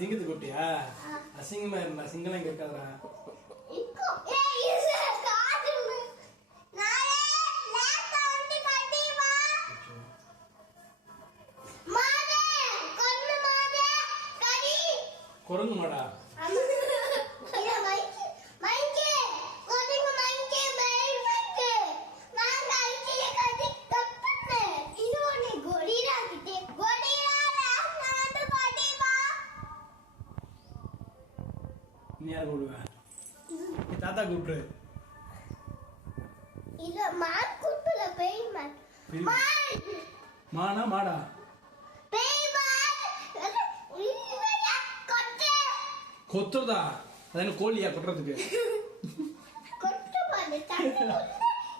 சிங்கத்து குட்டியா அசிங்கமா இருந்தா சிங்கம் இங்க இருக்காதா குரங்கு மாடா நீ யார் கூப்பிடுவேன் தாத்தா கூப்பிடு இல்ல மான் கூப்பிடல பேய் மான் மானா மாடா பேய் மான் இல்லையா கொட்டு கொத்துறதா அது கோழியா கொட்டுறதுக்கு கொட்டு மான்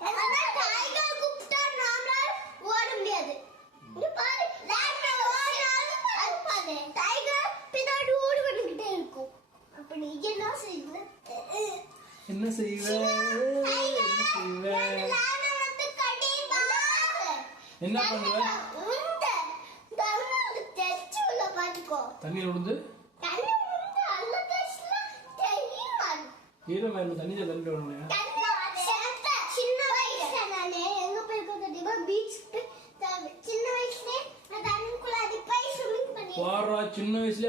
அதான் டைகர் கூப்பிட்டா நாமளால ஓட முடியாது நீ பாரு லைட்ல ஓடினாலும் அது பாரு டைகர் பின்னாடி ஓடி வந்துட்டே இருக்கும் அப்ப நீ என்ன செய்வ என்ன பண்ணுவ தண்ணி விழுந்து ஈரம் தண்ணி தண்ணி விடணும் சின்ன வயசுல நானே எங்க போயிருக்கோம் தெரியுமா பீச்சுக்கு சின்ன வயசுல நான் தண்ணிக்குள்ள அடி போய் ஸ்விமிங் பண்ணி சின்ன வயசுல